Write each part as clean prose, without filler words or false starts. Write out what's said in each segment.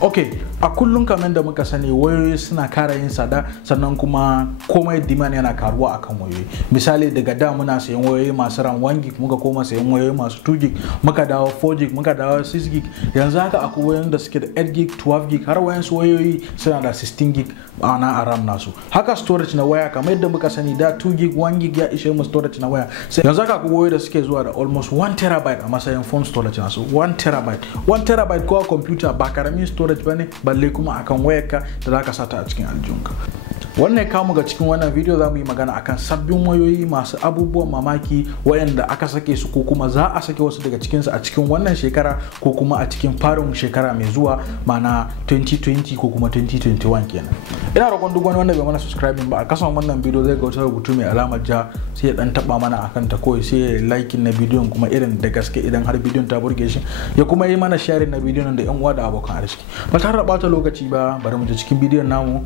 Okay, a kullum kamar da muka sani wayoyi suna kara yin tsada, sannan kuma komai demand yana karuwa akan wayoyi. Misali daga da muna sayan wayoyi masu ram 1 gig, muka koma sayan wayoyi masu 2 gig, muka dawo 4 gig, muka dawo 6 gig. Yanzu haka akwai wayoyin da suke da 8 gig, 12 gig, har wayansu wayoyi suna da 16 gig a ram nasu. Haka storage na waya kamar yadda muka sani da 2 gig, 1 gig ya ishe mu storage na waya. Yanzu haka akwai wayoyi da suke zuwa da almost 1 terabyte a matsayin phone storage nasu. 1 terabyte. 1 terabyte ko a computer ba karamin storage bane, balle kuma akan wayarka da zaka sata a cikin aljihunka. Wannan ya kawo ga cikin wannan video za mu yi magana akan sabbin wayoyi masu abubuwan mamaki wayanda aka sake su ko kuma za a sake wasu daga cikinsu a cikin wannan shekara ko kuma a cikin farin shekara mai zuwa, mana 2020 ko kuma 2021 kenan. Ina roƙon duk wani wanda bai mana subscribing ba a kasan wannan video zai ga wata rubutu mai alamar ja, sai ya dan taba mana akan ta kawai, sai ya like na bidiyon kuma irin da gaske idan har bidiyon ta burge shi, ya kuma yi mana sharing na bidiyon da yan uwa da abokan arziki. Ba tare da bata lokaci ba, bari mu je cikin bidiyon namu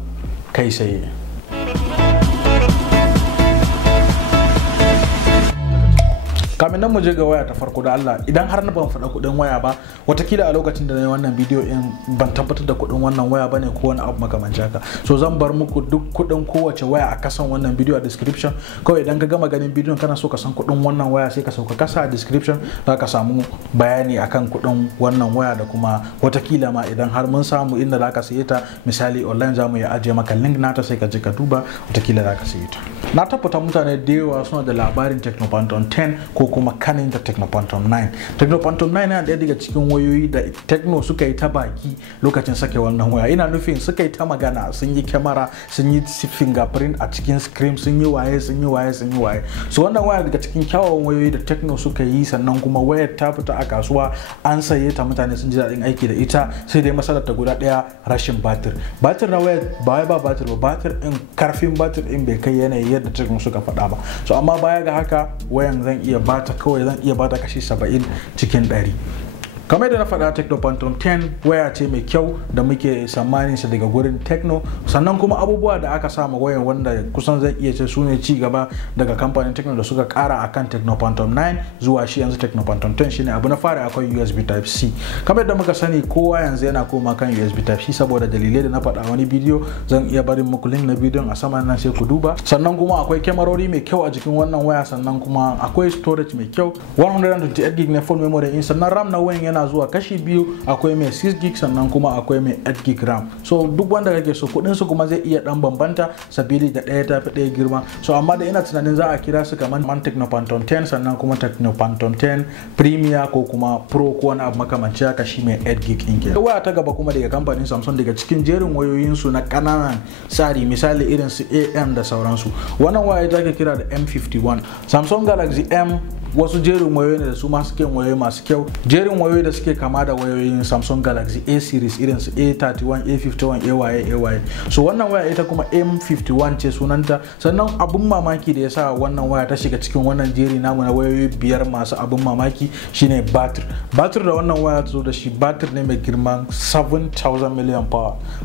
kai sai. Kamin nan mu je ga waya ta farko da Allah, idan har na ban faɗa kuɗin waya ba, watakila a lokacin da na yi wannan bidiyo in ban tabbatar da kuɗin wannan waya bane ko wani abu makamancin haka. So zan bar muku duk kuɗin kowace waya a kasan wannan bidiyo a description. Kawai idan ka gama ganin bidiyon kana so ka san kuɗin wannan waya, sai ka sauka kasa a description, za ka samu bayani akan kuɗin wannan waya da kuma watakila ma idan har mun samu inda za ka saye ta, misali online za mu iya ajiye maka link nata sai ka je ka duba, watakila za ka saye ta. Na tabbata mutane da yawa suna da labarin Tecno Camon 10 ko kuma kanin da Tecno Camon 9. Tecno Camon 9 yana ɗaya daga cikin wayoyi da Tecno suka yi ta baki lokacin sake wannan waya. Ina nufin suka yi ta magana, sun yi kyamara, sun yi fingerprint a cikin screen, sun yi waye. So wannan waya daga cikin kyawawan wayoyi da Tecno suka yi, sannan kuma wayar ta fita a kasuwa, an saye ta, mutane sun ji daɗin aiki da ita, sai dai matsalar ta guda ɗaya, rashin batir. Batir na wayar ba batir ba, batir ɗin karfin batir ɗin bai kai yanayi yadda Tecno suka faɗa ba. So amma baya ga haka wayan zan iya bata kashi 70 cikin 100. Kamar da na faɗa, Tecno Camon 10 waya ce mai kyau da muke tsammanin sa daga gurin Tecno, sannan kuma abubuwa da aka sama wayan wanda kusan zan iya ce sune ci gaba daga kamfanin Tecno da suka ƙara akan Tecno Camon 9 zuwa shi yanzu Tecno Camon 10 shine abu na fara akwai USB Type C. Kamar da muka sani kowa yanzu yana koma kan USB Type C saboda dalilai da na faɗa wani bidiyo, zan iya barin muku link na bidiyon a sama nan sai ku duba. Sannan kuma akwai kyamarori mai kyau a jikin wannan waya, sannan kuma akwai storage mai kyau, 128 gig na full memory in, sannan RAM na wayan yana zuwa kashi biyu, akwai mai 6 gig sannan kuma akwai mai 8 gig RAM. So duk wanda kake so, kudin su kuma zai iya dan bambanta sabili da ɗaya tafi ɗaya girma. So amma da ina tunanin za a kira su kamar Tecno Camon 10 sannan kuma Tecno Camon 10 Premier ko kuma Pro ko wani abu makamanci haka, shi mai 8 gig in kenan. Waya ta gaba kuma daga kamfanin Samsung, daga cikin jerin wayoyin su na kananan tsari, misali irin su AM da sauransu. Wannan waya ita ake kira da M51 Samsung Galaxy M. Wasu jerin wayoyi da su masu kyan wayoyi masu kyau, jerin wayoyi da suke kama da wayoyin Samsung Galaxy A series irin su A31, A51, AY. So wannan waya ita kuma M51 ce sunanta. Sannan abun mamaki da yasa wannan waya ta shiga cikin wannan jeri namu na wayoyi biyar masu abun mamaki shine batir. Batir da wannan waya ta zo da shi, batir ne mai girman 7000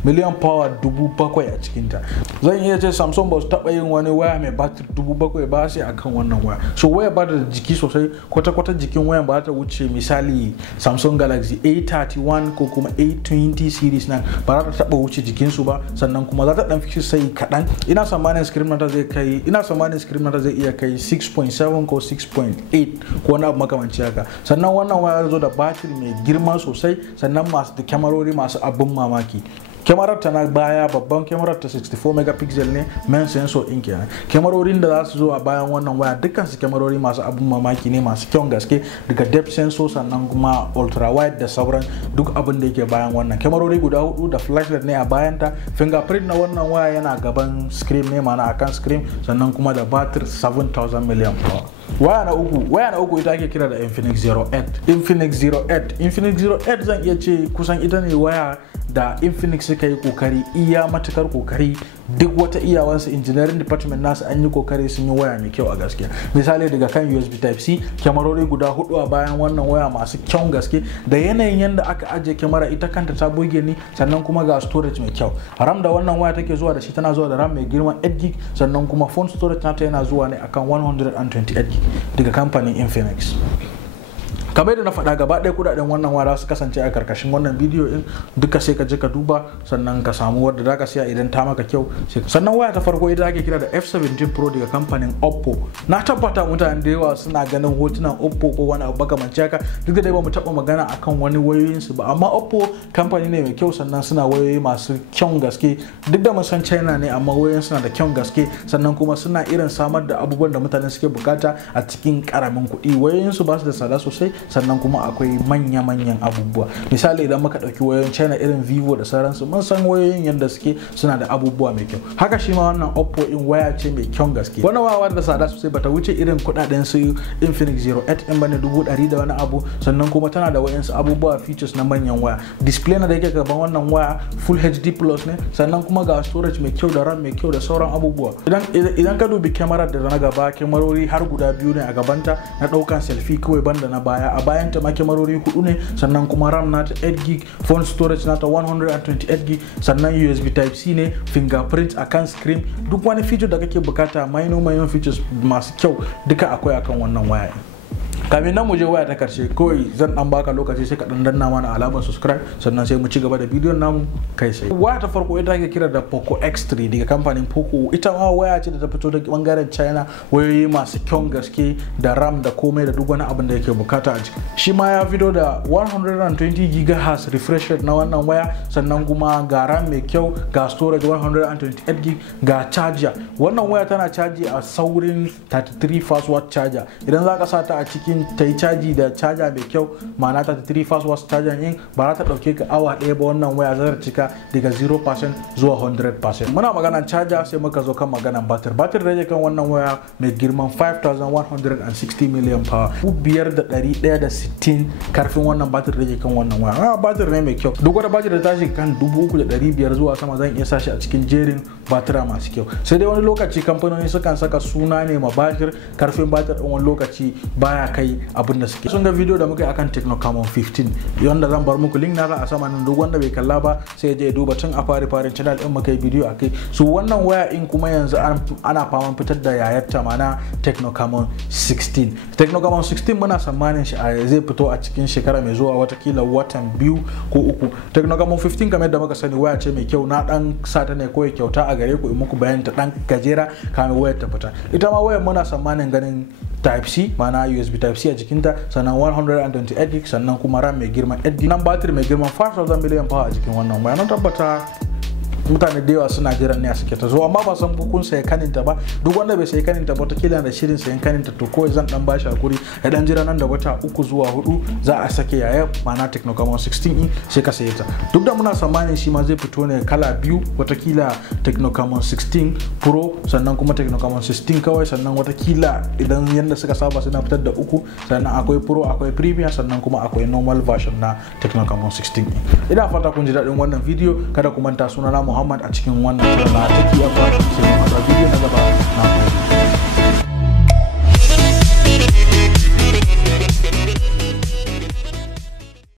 million power 7,000 a cikinta. Zan iya ce Samsung ba su taɓa yin wani waya mai batir 7,000 ba sai akan wannan waya. So waya ba da jiki sosai, kwata-kwata jikin wayan ba ta wuce misali Samsung Galaxy A31 ko kuma A20 series nan, ba za ta taba wuce jikinsu ba, sannan kuma za ta dan fi sai kaɗan. Ina tsammanin screen nata zai iya kai 6.7 ko 6.8 ko wani abu makamanci haka. Sannan wannan waya zo da batir mai girma sosai, sannan masu da kyamarori masu abin mamaki. Kyamarar ta na baya, babban kyamarar ta 64 megapixel ne, main sensor din kenan. Kyamarorin da za su zo a bayan wannan waya dukkan su kyamarori masu abin mamaki ne, masu kyan gaske, daga depth sensor sannan kuma ultra wide da sauran duk abin da yake bayan wannan. Kyamarori guda 4 da flashlight ne a bayan ta. Fingerprint na wannan waya yana gaban screen ne, mana akan screen, sannan kuma da batir 7000 million power. Waya na uku ita ake kira da Infinix 08 zan iya ce kusan ita ne waya da Infinix suka yi kokari, iya matukar kokari. Duk wata iyawansu engineering department nasu an yi kokari, sun yi waya mai kyau a gaskiya. Misali daga kan USB Type C, kyamarori guda 4 a bayan wannan waya masu kyau gaske, da yanayin yanda aka ajiye kyamara ita kanta ta burge ni, sannan kuma ga storage mai kyau. RAM da wannan waya take zuwa da shi, tana zuwa da RAM mai girman 8 gig, sannan kuma phone storage nata yana zuwa ne akan 128 gig daga kamfanin Infinx. kamar yadda na faɗa gaba ɗaya kudaden wannan waya su kasance a karkashin wannan bidiyo in duka sai ka je ka duba sannan ka samu wadda zaka siya idan ta maka kyau. Sannan waya ta farko ita ake kira da F17 Pro daga kamfanin Oppo. Na tabbata mutane da yawa suna ganin hotunan Oppo ko wani abu makamanci haka, duk da dai ba mu taɓa magana akan wani wayoyin su ba, amma Oppo kamfani ne mai kyau sannan suna wayoyi masu kyan gaske. Duk da mun san China ne amma wayoyin suna da kyan gaske, sannan kuma suna irin samar da abubuwan da mutane suke bukata a cikin karamin kuɗi. Wayoyin su ba su da tsada sosai, sannan kuma akwai manya-manyan abubuwa. Misali idan muka ɗauki wayoyin China irin Vivo da sauransu, mun san wayoyin yadda suke suna da abubuwa mai kyau. Haka shi ma wannan Oppo in waya ce mai kyan gaske. Wannan waya da tsada sosai bata wuce irin kuɗaɗen su Infinx 08 ɗin bane, 100 da wani abu, sannan kuma tana da wayansu abubuwa features na manyan waya. Display na da yake gaban wannan waya Full HD Plus ne, sannan kuma ga storage mai kyau da RAM mai kyau da sauran abubuwa. Idan ka dubi kyamarar da na gaba, kyamarori har guda biyu ne a gabanta na ɗaukan selfie kawai banda na baya. A bayan ta ma kyamarori 4 ne, sannan kuma RAM nata 8GB, phone storage nata 128GB, sannan USB Type C ne, fingerprint akan screen. Duk wani feature da kake bukata, maino features masu kyau duka akwai akan wannan waya. Kamin nan mu je waya ta karshe, kawai zan dan baka lokaci sai ka dan danna mana alamar subscribe, sannan sai mu ci gaba da bidiyon namu kai sai. Waya ta farko ita ake kira da Poco X3 daga kamfanin Poco. Ita ma waya ce da ta fito daga bangaren China, wayoyi masu kyan gaske da RAM da komai da duk wani abin da yake bukata a jiki. Shi ma ya fito da 120 GHz refresh rate na wannan waya, sannan kuma ga RAM mai kyau, ga storage 128GB, ga charger. Wannan waya tana caji a saurin 33 fast watt charger. Idan za ka sa ta a cikin ta yi caji da caja mai kyau, ma'ana 33 fast watt charger yin ba za ta dauke ka awa ɗaya ba. Wannan waya za ta cika daga 0% zuwa 100%. Muna maganan caja sai muka zo kan maganan batir. Batir da yake kan wannan waya mai girman 5160 million power, 5160 karfin wannan batir da yake kan wannan waya. Batir ne mai kyau. Duk wani batir da tashi kan 3500 zuwa sama zan iya sa shi a cikin jerin batira masu kyau. Sai dai wani lokaci kamfanoni sukan saka suna ne ma batir, karfin batir din wani lokaci baya kai abin da suke. Sun ga video da muka yi akan Tecno Camon 15 wanda zan bar muku link na a sama nan, duk wanda bai kalla ba sai je duba tun a farin channel din muka yi video akai. So wannan waya in kuma yanzu ana faman fitar da yayarta, mana Tecno Camon 16. Tecno Camon 16 muna tsammanin shi zai fito a cikin shekara mai zuwa, watakila watan 2 ko 3. Tecno Camon 15 kamar yadda muka sani waya ce mai kyau, na dan sata ne kawai kyauta a gare ku in muku bayanin ta dan gajera kamar wayar ta fita. Ita ma wayar muna tsammanin ganin Type C, mana USB Type C a jikinta, sannan 128GB, sannan kuma RAM mai girman 8GB, nan batir mai girman 5000 mAh a jikin wannan waya. Nan tabbata mutane da yawa suna jiran ne a suke ta zo, amma ba san kun sai kaninta ba. Duk wanda bai sai kaninta ba, kila da shirin sayan kaninta, to kawai zan dan bashi hakuri ya dan jira nan da wata 3 zuwa 4 za a sake yaya, mana Tecno Camon 16 in sai ka saye ta. Duk da muna tsammanin shi ma zai fito ne kala biyu, watakila Tecno Camon 16 Pro, sannan kuma Tecno Camon 16 kawai, sannan watakila idan yanda suka saba suna fitar da 3, sannan akwai Pro, akwai Premium, sannan kuma akwai normal version na Tecno Camon 16 in. Ina fata kun ji daɗin wannan video. Kada ku manta sunana Muhammad a cikin wannan channel na Techie Abba. Sai mu haɗa video na gaba.